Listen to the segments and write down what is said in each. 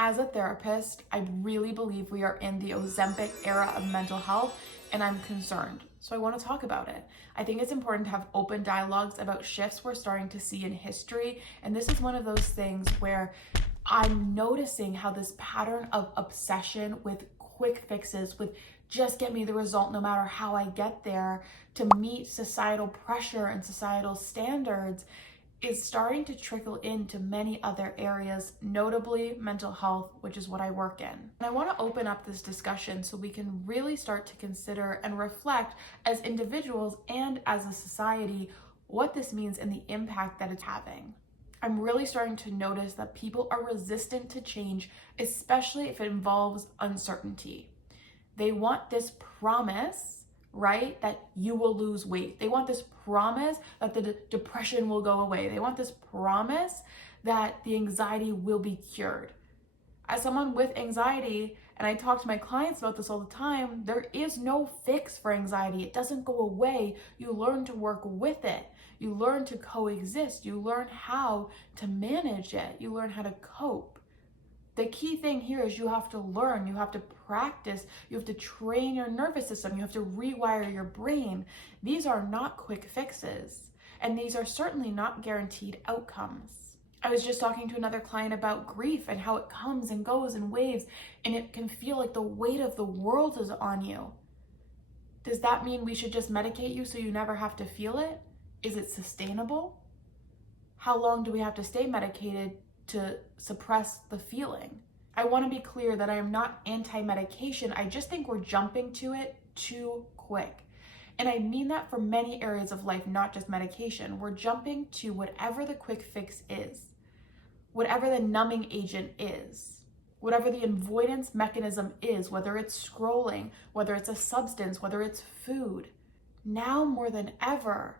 As a therapist, I really believe we are in the Ozempic era of mental health, and I'm concerned. So I want to talk about it. I think it's important to have open dialogues about shifts we're starting to see in history. And this is one of those things where I'm noticing how this pattern of obsession with quick fixes, with just get me the result no matter how I get there, to meet societal pressure and societal standards, is starting to trickle into many other areas, notably mental health, which is what I work in. And I want to open up this discussion so we can really start to consider and reflect as individuals and as a society what this means and the impact that it's having. I'm really starting to notice that people are resistant to change, especially if it involves uncertainty. They want this promise, right, that you will lose weight. They want this promise that the depression will go away. They want this promise that the anxiety will be cured. As someone with anxiety, and I talk to my clients about this all the time, there is no fix for anxiety. It doesn't go away. You learn to work with it. You learn to coexist. You learn how to manage it. You learn how to cope. The key thing here is you have to learn, you have to practice, you have to train your nervous system, you have to rewire your brain. These are not quick fixes, and these are certainly not guaranteed outcomes. I was just talking to another client about grief and how it comes and goes in waves, and it can feel like the weight of the world is on you. Does that mean we should just medicate you so you never have to feel it? Is it sustainable? How long do we have to stay medicated to suppress the feeling? I want to be clear that I am not anti-medication. I just think we're jumping to it too quick. And I mean that for many areas of life, not just medication. We're jumping to whatever the quick fix is, whatever the numbing agent is, whatever the avoidance mechanism is, whether it's scrolling, whether it's a substance, whether it's food. Now more than ever,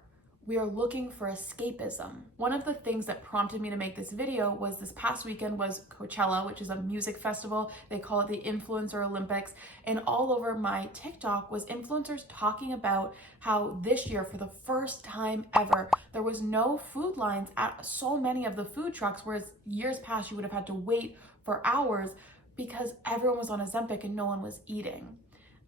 we are looking for escapism. One of the things that prompted me to make this video was this past weekend was Coachella, which is a music festival. They call it the Influencer Olympics. And all over my TikTok was influencers talking about how this year, for the first time ever, there was no food lines at so many of the food trucks, whereas years past you would have had to wait for hours because everyone was on Ozempic and no one was eating.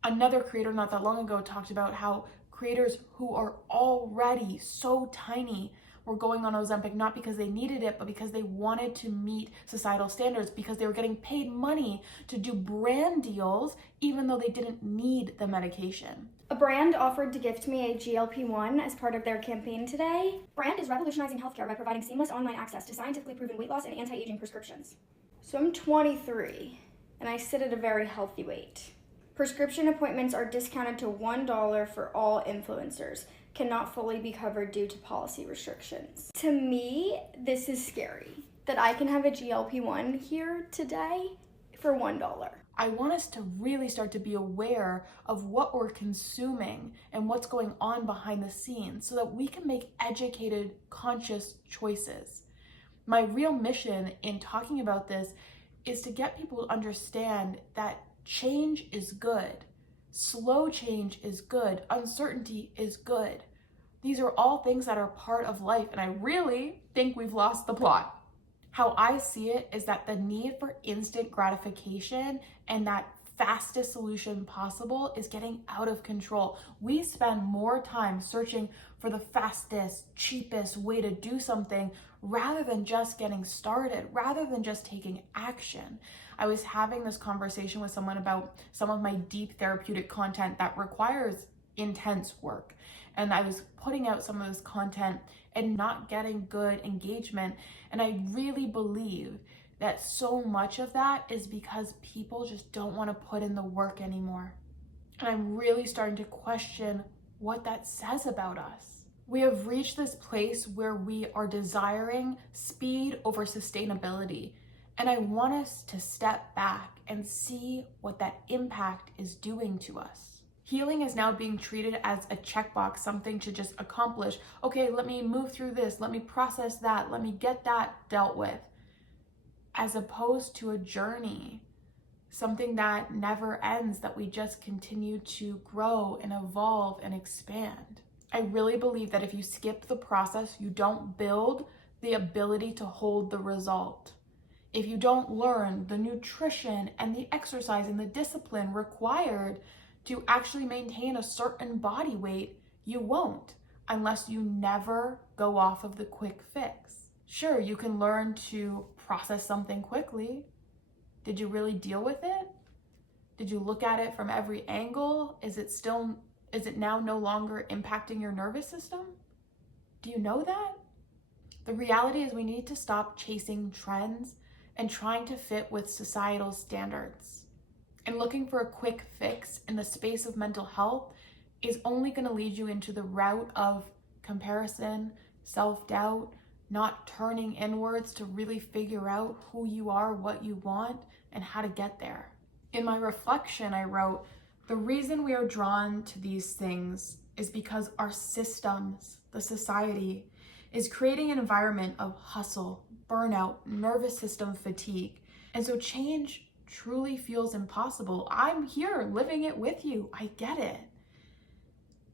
Another creator not that long ago talked about how creators who are already so tiny were going on Ozempic not because they needed it, but because they wanted to meet societal standards, because they were getting paid money to do brand deals even though they didn't need the medication. A brand offered to gift me a GLP-1 as part of their campaign today. Brand is revolutionizing healthcare by providing seamless online access to scientifically proven weight loss and anti-aging prescriptions. So I'm 23 and I sit at a very healthy weight. Prescription appointments are discounted to $1 for all influencers, cannot fully be covered due to policy restrictions. To me, this is scary, that I can have a GLP-1 here today for $1. I want us to really start to be aware of what we're consuming and what's going on behind the scenes so that we can make educated, conscious choices. My real mission in talking about this is to get people to understand that change is good. Slow change is good. Uncertainty is good. These are all things that are part of life, and I really think we've lost the plot. How I see it is that the need for instant gratification and that fastest solution possible is getting out of control. We spend more time searching for the fastest, cheapest way to do something rather than just getting started, rather than just taking action. I was having this conversation with someone about some of my deep therapeutic content that requires intense work. And I was putting out some of this content and not getting good engagement. And I really believe that so much of that is because people just don't want to put in the work anymore. And I'm really starting to question what that says about us. We have reached this place where we are desiring speed over sustainability. And I want us to step back and see what that impact is doing to us. Healing is now being treated as a checkbox, something to just accomplish. Okay, let me move through this, let me process that, let me get that dealt with. As opposed to a journey, something that never ends, that we just continue to grow and evolve and expand. I really believe that if you skip the process, you don't build the ability to hold the result. If you don't learn the nutrition and the exercise and the discipline required to actually maintain a certain body weight, you won't, unless you never go off of the quick fix. Sure, you can learn to process something quickly. Did you really deal with it? Did you look at it from every angle? Is it now no longer impacting your nervous system? Do you know that? The reality is we need to stop chasing trends and trying to fit with societal standards. And looking for a quick fix in the space of mental health is only going to lead you into the route of comparison, self-doubt, not turning inwards to really figure out who you are, what you want, and how to get there. In my reflection, I wrote, the reason we are drawn to these things is because our systems, the society, is creating an environment of hustle, burnout, nervous system fatigue. And so change truly feels impossible. I'm here living it with you. I get it.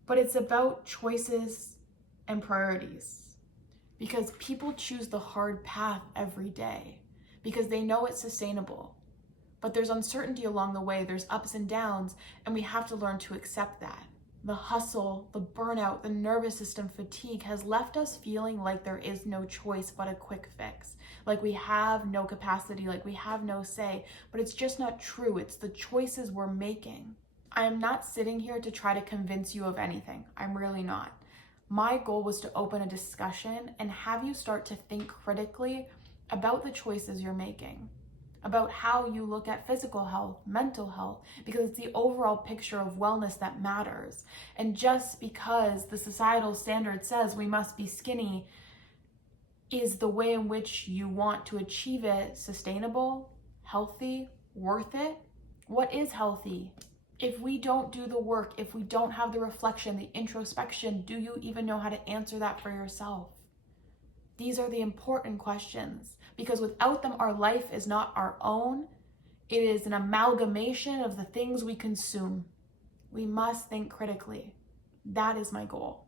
But it's about choices and priorities, because people choose the hard path every day because they know it's sustainable. But there's uncertainty along the way, there's ups and downs, and we have to learn to accept that. The hustle, the burnout, the nervous system fatigue has left us feeling like there is no choice but a quick fix, like we have no capacity, like we have no say, but it's just not true. It's the choices we're making. I am not sitting here to try to convince you of anything. I'm really not. My goal was to open a discussion and have you start to think critically about the choices you're making, about how you look at physical health, mental health, because it's the overall picture of wellness that matters. And just because the societal standard says we must be skinny, is the way in which you want to achieve it sustainable, healthy, worth it? What is healthy? If we don't do the work, if we don't have the reflection, the introspection, do you even know how to answer that for yourself? These are the important questions, because without them, our life is not our own. It is an amalgamation of the things we consume. We must think critically. That is my goal.